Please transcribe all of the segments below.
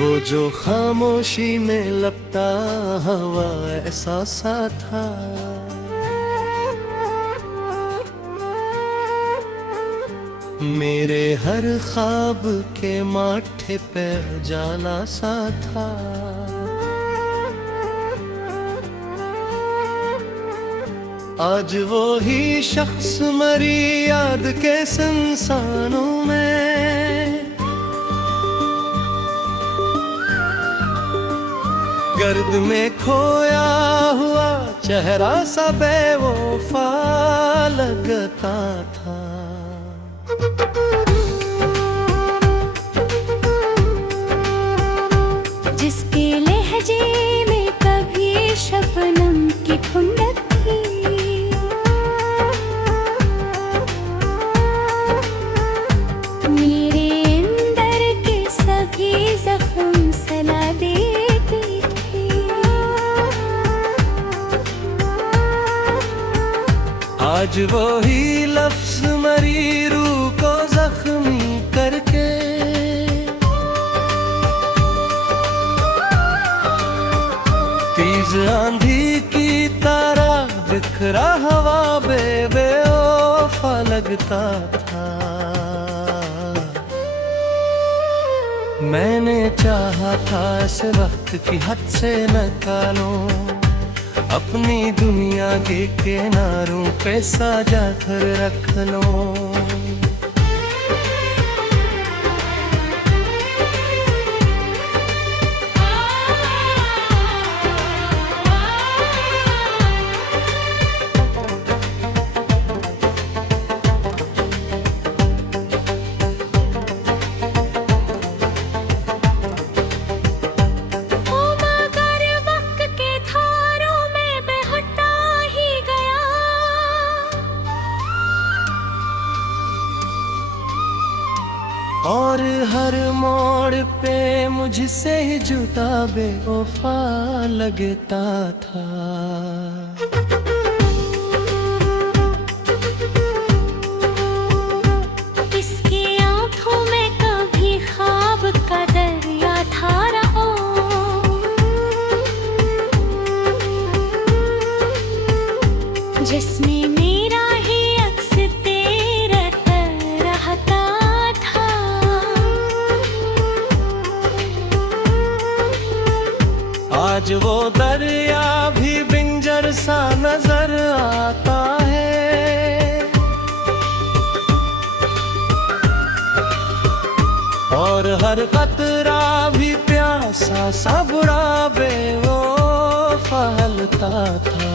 वो जो खामोशी में लपटा हवा ऐसा सा था। मेरे हर ख्वाब के माथे पे उजाला सा था। आज वो ही शख्स मरी याद के संसानों में। गर्द में खोया हुआ चेहरा सा बेवफा लगता था। जिसके लहजे में कभी शबनम की ठुमक थी, मेरे अंदर के सभी जख्म सला देती थी। आज वो ही लफ्ज़ मरी रूह को जख्मी करके। तेज आंधी की तरह बिखरा हवा बेवफा लगता था। मैंने चाहा था इस वक्त की हद से निकालो, अपनी दुनिया के किनारों पे साजा कर रख लो। और हर मोड़ पे मुझसे ही जुदा बेवफा लगता था। इसकी आंखों में कभी ख्वाब का दरिया था रहा, जिसमें मेरा ही अक्स तेरा रहता था। आज वो दरिया भी बिंजर सा नजर आता है, और हर कतरा भी प्यासा सा बुरा बेवफा हलता था।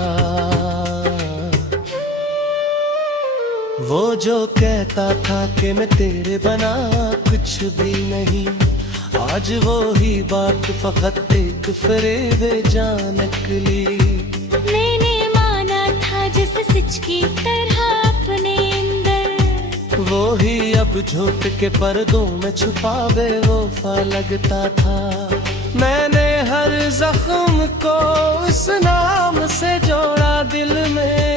वो जो कहता था कि मैं तेरे बना कुछ भी नहीं, आज वो ही बात फकत एक फरेब जान निकली। मैंने माना था जिस सच की तरह अपने अंदर, वो ही अब झूठ के पर्दों में छुपा बेवफा लगता था। मैंने हर जख्म को उस नाम से जोड़ा दिल में,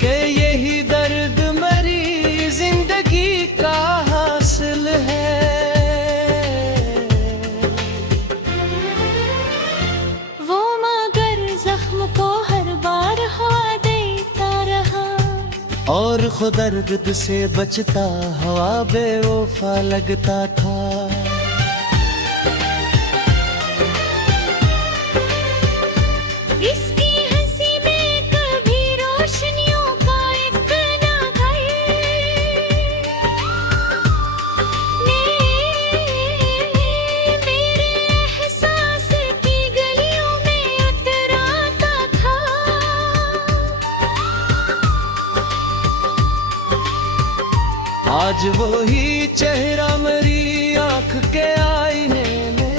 कि यही दर्द मरी जिंदगी का हासिल है। वो मगर जख्म को हर बार हवा देता रहा, और खुद दर्द से बचता हवा बेवफा लगता था। इसकी हंसी में कभी रोशनियों का एक ना घर, मेरे एहसास की गलियों में उतराता था। आज वो ही चेहरा मेरी आँख के आईने में,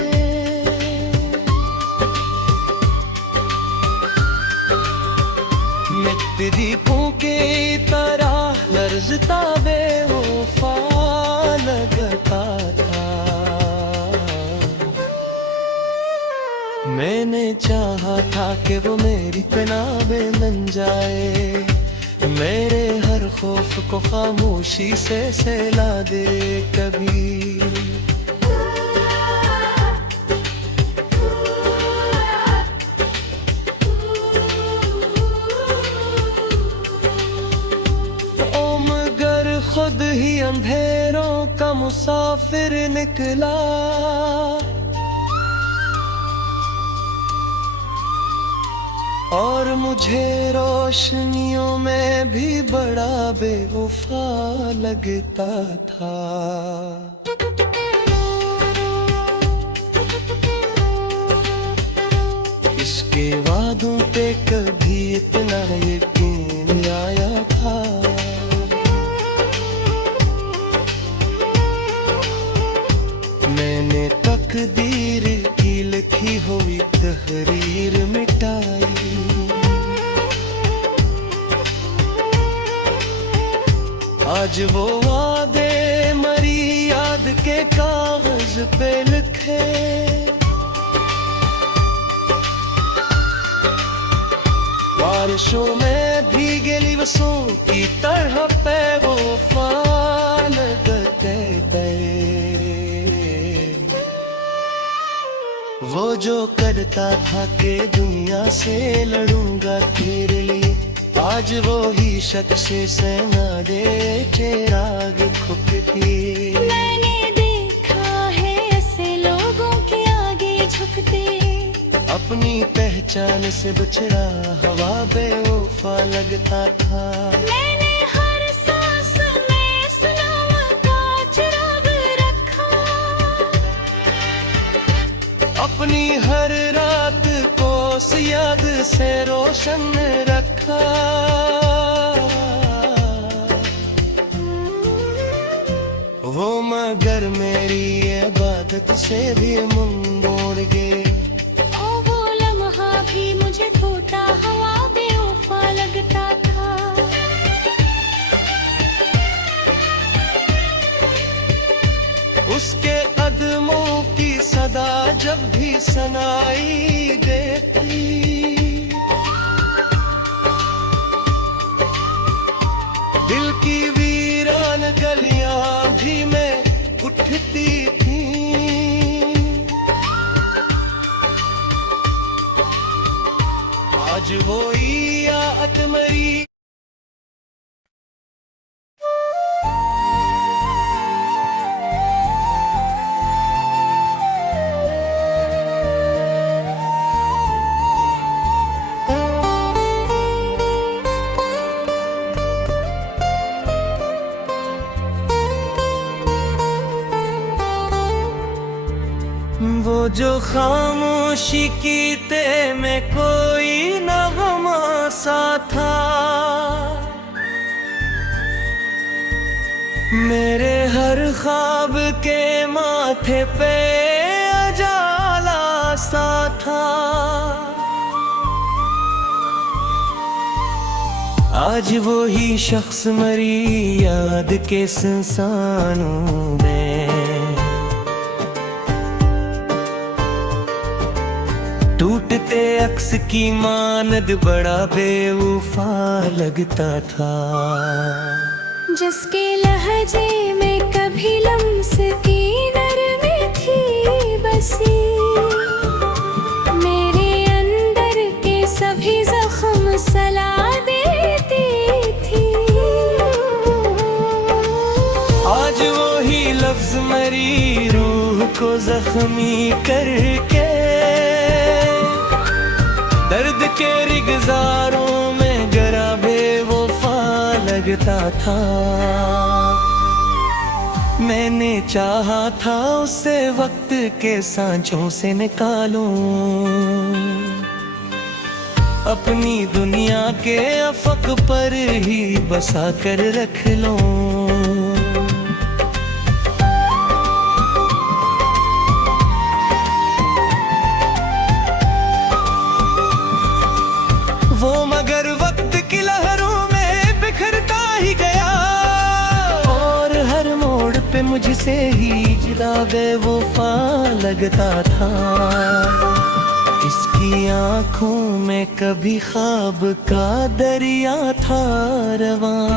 मिटती दीपों की तरह लर्जता बेवफा लगता था। मैंने चाहा था कि वो मेरी पनाहे बन जाए, मेरे हर खौफ को खामोशी से सहला दे कभी। खुद ही अंधेरों का मुसाफिर निकला। और मुझे रोशनियों में भी बड़ा बेवफा लगता था। इसके वादों पे कभी इतना यकीन आया था। मैंने तकदीर की लिखी हुई तहरीर मिटाई। आज वो वादे मरी याद के कागज पे लिखे। बारिशों में भीगे लिबासों की तरह पे वो फाल लगते थे। वो जो करता था कि दुनिया से लड़ूंगा तेरे लिए, आज वो ही शख्स सना दे चिराग खुपती। मैंने देखा है ऐसे लोगों के आगे झुकते। अपनी पहचान से बछड़ा हवा बेवफा लगता था। मैंने हर सांस में सनम का चिराग रखा। अपनी हर रात को उस याद से रोशन रखा। वो मगर मेरी इबादत से भी मुंह मोड़ गए। वो लम्हा भी मुझे खोता हवा बेवफा लगता था। उसके कदमों की सदा जब भी सुनाई देती, दिल की वीरान गलियां भी में उठती थी। आज वो याद मरी। वो जो खामोशी की ते में कोई नगमा सा था। मेरे हर ख्वाब के माथे पे अजाला सा था। आज वो ही शख्स मरी याद के संसानों में। टूटते अक्स की मानद बड़ा बेवफा लगता था। जिसके लहजे में कभी लम्स की नरमी थी बसी। मेरे अंदर के सभी जख्म सला देती थी। आज वो ही लफ्ज मरी रूह को जख्मी करके, दर्द के रिगजारों में गरा बेवफा लगता था। मैंने चाहा था उसे वक्त के सांचों से निकालूं, अपनी दुनिया के अफक पर ही बसा कर रख लूं। वो मगर वक्त की लहरों में बिखरता ही गया। और हर मोड़ पे मुझसे ही जुदा बेवफा लगता था। इसकी आंखों में कभी ख्वाब का दरिया था रवां,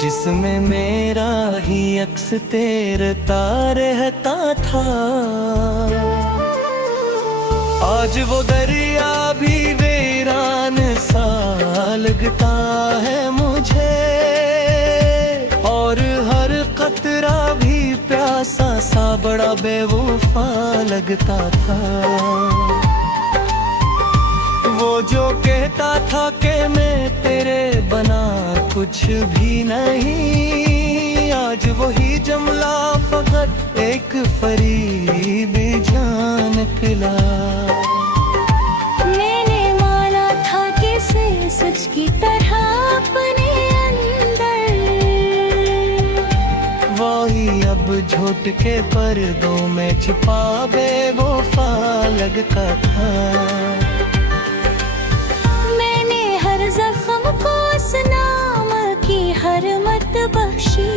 जिसमें मेरा ही अक्स तैरता रहता था। आज वो दरिया भी वीरान सा लगता है मुझे। बड़ा बेवफा लगता था। वो जो कहता था कि मैं तेरे बना कुछ भी नहीं, आज वही जुमला फकत एक फरीबी जान निकला। मैंने माना था कि से सच की तरह अपने अंदर, वही अब झूठ के पर्दों में छुपा बेवफा लगता था। मैंने हर जख्म को उस नाम की हरमत बख्शी,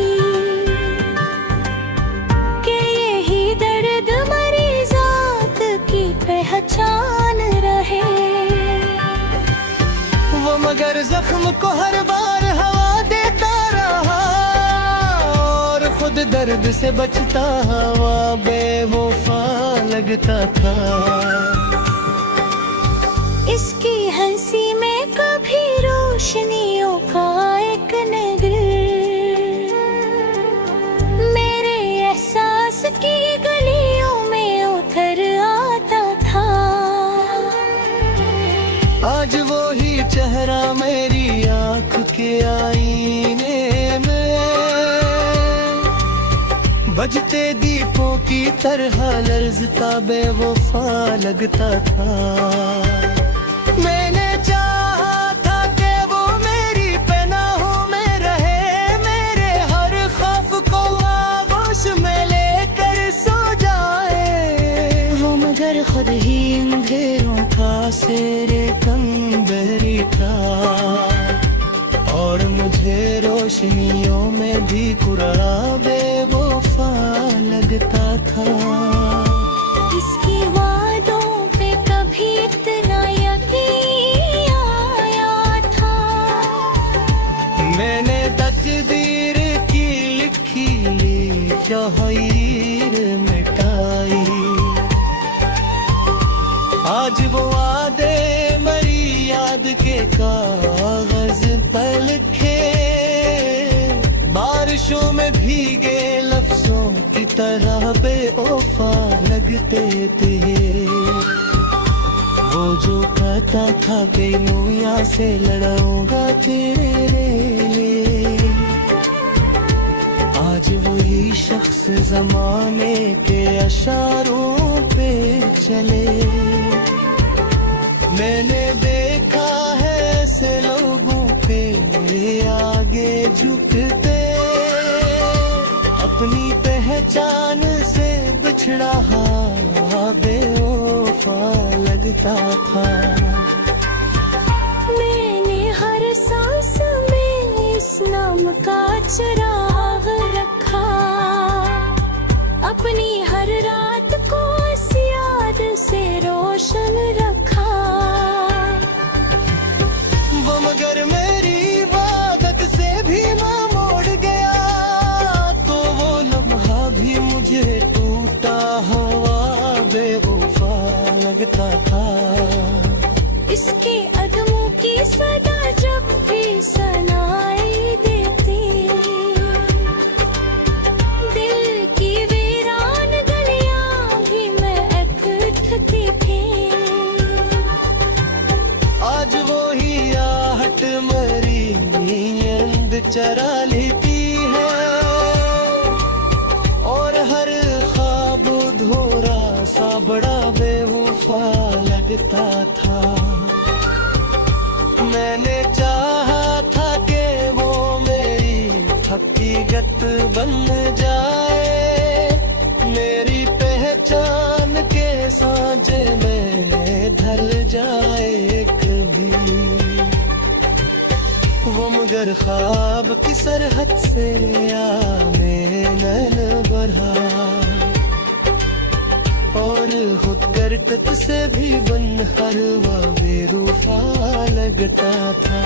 कि यही दर्द मरीज़ात की पहचान रहे। वो मगर जख्म को हर बार हवा देता रहा, और खुद दर्द से बचता हवा बेवफा लगता था। इसकी हंसी में कभी रोशनियों का एक नगर, मेरे एहसास की गलियों में उतर आता था। आज वो ही चेहरा मेरी आँख के आईने में, बजते दीपों की तरह लर्ज़ता बेवफा लगता था। मैंने चाहा था कि वो मेरी पनाहों में रहे, मेरे हर खौफ को आगोश में लेकर सो जाए। वो मगर खुद ही अंधेरों का सेरे कंबरी था, और मुझे रोशनियों में भी कुरा बेवफा लगता था। इसकी वादों पे कभी इतना यकीन आया था। मैंने तकदीर की लिखी ली तहरीर मिटाई, आज वो वादे मरी याद के कागज पर लिखे, बारिशों में भीगे लफ्जों की तरह बेवफा लगते थे। वो जो कहता था कि दुनिया से लड़ूंगा तेरे लिए, आज वही शख्स जमाने के इशारों पे चले। मैंने देखा है ऐसे लोगों पे आगे झुकते, अपनी पहचान से बिछड़ा बेवफा लगता था। मैंने हर सांस में इस नाम का चिराग रखा, अपनी हर रात को इस याद से रोशन रखा। वो मगर मेरी इबादत से भी मां मोड़ गया, तो वो लम्हा भी मुझे टूटा हुआ बेवफा लगता था। इसके अदमों की सदा जब भी सुनाई देती, दिल की वीरान गलियां भी महकती थी। आज वो ही आहट मरी नींद चरा लेती है, और हर ख्वाब धोरा सा बड़ा बेवफा लगता था। मैंने चाहा था कि वो मेरी हकीकत बन जाए, मेरी पहचान के सांचे में ढल जाए कभी। वो मगर ख्वाब की सरहद से आने न बढ़ा, और खुद करकत से भी बन हर बेरूफा लगता था।